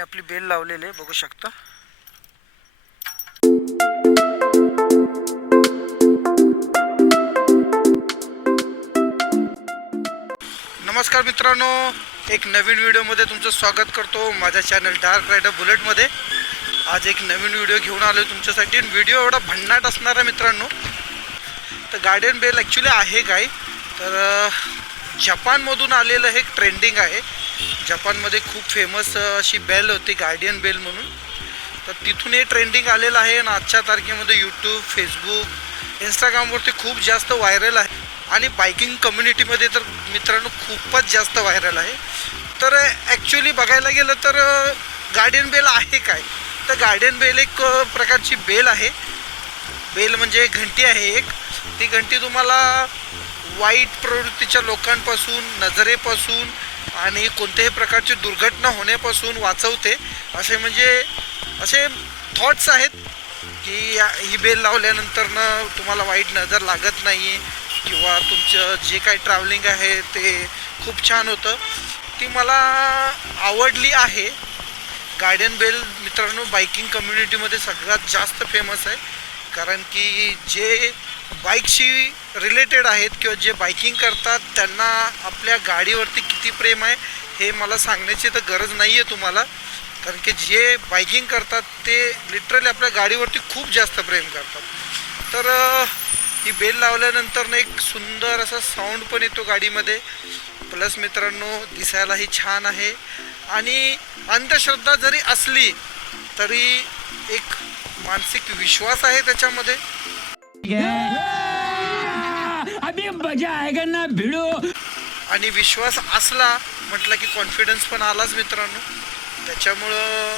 मी आपली बेल लावलेली आहे बघू शकता. नमस्कार मित्रांनो एक नवीन व्हिडिओमध्ये तुमचं स्वागत करतो. माझ्या चॅनल डार्क रायडर बुलेटमध्ये आज एक नवीन व्हिडिओ घेऊन आलो तुमच्यासाठी. व्हिडिओ एवढा भन्नाट असणार आहे मित्रांनो. तर गार्डियन बेल ॲक्च्युली आहे काय तर जपानमधून आलेलं हे ट्रेंडिंग आहे. जपानमध्ये खूप फेमस अशी बेल होती गार्डियन बेल म्हणून. तर तिथून हे ट्रेंडिंग आलेलं आहे आणि आजच्या तारखेमध्ये यूट्यूब फेसबुक इंस्टाग्रामवरती खूप जास्त व्हायरल आहे. आणि बायकिंग कम्युनिटीमध्ये तर मित्रांनो खूपच जास्त व्हायरल आहे. तर ॲक्च्युली बघायला गेलं तर गार्डियन बेल आहे काय? तर गार्डियन बेल एक प्रकारची बेल आहे. बेल म्हणजे घंटी आहे एक. ती घंटी तुम्हाला वाईट प्रवृत्तीच्या लोकांपासून नजरेपासून आणि कोणत्याही प्रकारची दुर्घटना होण्यापासून वाचवते. असे म्हणजे असे थॉट्स आहेत की या ही बेल लावल्यानंतरनं तुम्हाला वाईट नजर लागत नाही किंवा तुमचं जे काही ट्रॅव्हलिंग आहे ते खूप छान होतं. ती मला आवडली आहे. गार्डन बेल मित्रांनो बाईकिंग कम्युनिटीमध्ये सगळ्यात जास्त फेमस आहे. कारण की जे बाईकशी रिलेटेड आहेत किंवा जे बाईकिंग करतात त्यांना आपल्या गाडीवरती किती प्रेम आहे हे मला सांगण्याची तर गरज नाही आहे तुम्हाला. कारण की जे बायकिंग करतात ते लिटरली आपल्या गाडीवरती खूप जास्त प्रेम करतात. तर ही बेल लावल्यानंतर ना एक सुंदर असा साऊंड पण येतो गाडीमध्ये. प्लस मित्रांनो दिसायलाही छान आहे. आणि अंधश्रद्धा जरी असली तरी एक मानसिक विश्वास आहे त्याच्यामध्ये. अभी मजा आएगा ना भिड़ो। आणि विश्वास असला म्हटलं की कॉन्फिडन्स पण आलाच मित्रांनो. त्याच्यामुळं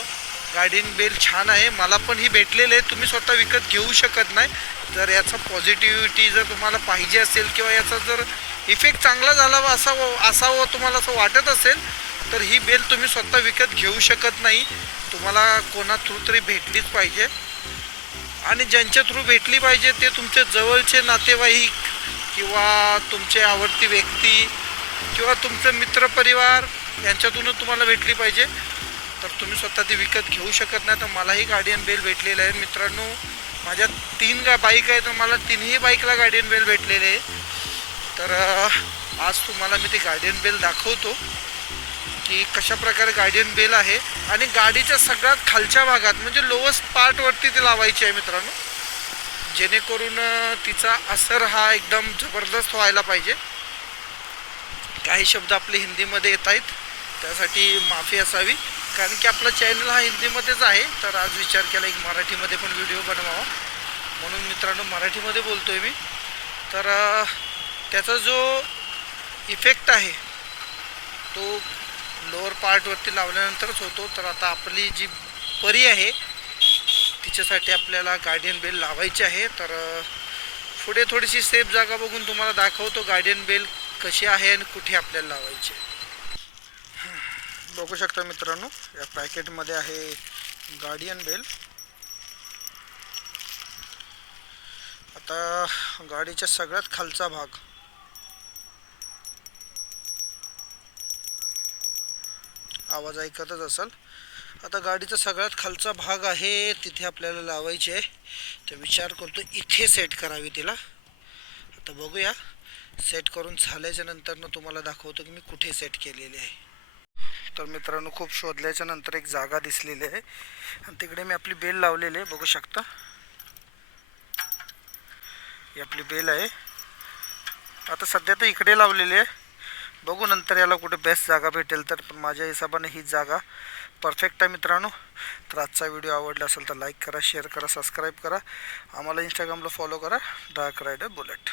गार्डियन बेल छान आहे. मला पण ही भेटलेली आहे तुम्ही स्वतः विकत घेऊ शकत नाही. जर याचा पॉझिटिव्हिटी जर तुम्हाला पाहिजे असेल किंवा याचा जर इफेक्ट चांगला झाला व असावं असावं तुम्हाला असं वाटत असेल तर ही बेल तुम्ही स्वतः विकत घेऊ शकत नाही. तुम्हाला कोणा थ्रू तरी भेटलीच पाहिजे. आणि ज्यांच्या थ्रू भेटली पाहिजे ते तुमचे जवळचे नातेवाईक किंवा तुमचे आवडती व्यक्ती किंवा तुमचं मित्रपरिवार यांच्यातूनच तुम्हाला भेटली पाहिजे. तर तुम्ही स्वतः ती विकत घेऊ शकत नाही. तर मलाही गार्डियन बेल भेटलेलं आहे मित्रांनो माझ्या तीन गा बाईक आहे तर मला तिन्ही बाईकला गार्डियन बेल भेटलेले आहे तर आज तुम्हाला मी ती गार्डियन बेल दाखवतो. की कशा प्रकारे गार्डियन बेल आहे आणि गाडीच्या सगळ्यात खालच्या भागात म्हणजे लोवस्ट पार्टवरती ती लावायची आहे मित्रांनो. जेणेकरून तिचा असर हा एकदम जबरदस्त व्हायला पाहिजे. काही शब्द आपले हिंदीमध्ये येत आहेत त्यासाठी माफी असावी. कारण की आपला चॅनल हा हिंदीमध्येच आहे तर आज विचार केला एक मराठीमध्ये पण व्हिडिओ बनवावा. म्हणून मित्रांनो मराठीमध्ये बोलतो आहे मी. तर त्याचा जो इफेक्ट आहे तो लोअर पार्टवरती लावल्यानंतरच होतो. तर आता आपली जी परी आहे तिच्यासाठी आपल्याला गार्डियन बेल लावायची आहे. तर पुढे थोडीशी सेफ जागा बघून तुम्हाला दाखवतो गार्डियन बेल कशी आहे आणि कुठे आपल्याला लावायची बघू शकता मित्रांनो या पॅकेटमध्ये आहे गार्डियन बेल आता गाडीच्या सगळ्यात खालचा भाग. आवाज ऐकतच असाल. आता गाडीचा सगळ्यात खालचा भाग आहे तिथे आपल्याला लावायची आहे. तर विचार करतो इथे सेट करावी तिला. आता बघूया. सेट करून झाल्याच्यानंतर तुम्हाला दाखवतो की मी कुठे सेट केलेली आहे. तर मित्रांनो खूप शोधल्याच्या नंतर एक जागा दिसलेली आहे. आणि तिकडे मी आपली बेल लावलेली आहे. बघू शकता? ही आपली बेल आहे. आता सध्या तर इकडे लावलेली आहे. बघू नंतर याला कुठे बेस्ट जागा भेटेल तर पण माझ्या हिशोबाने ही जागा परफेक्ट आहे मित्रांनो. तर आजचा व्हिडिओ आवडला असेल तर लाईक करा शेअर करा सबस्क्राईब करा. आम्हाला इंस्टाग्रामला फॉलो करा डार्क रायडर बुलेट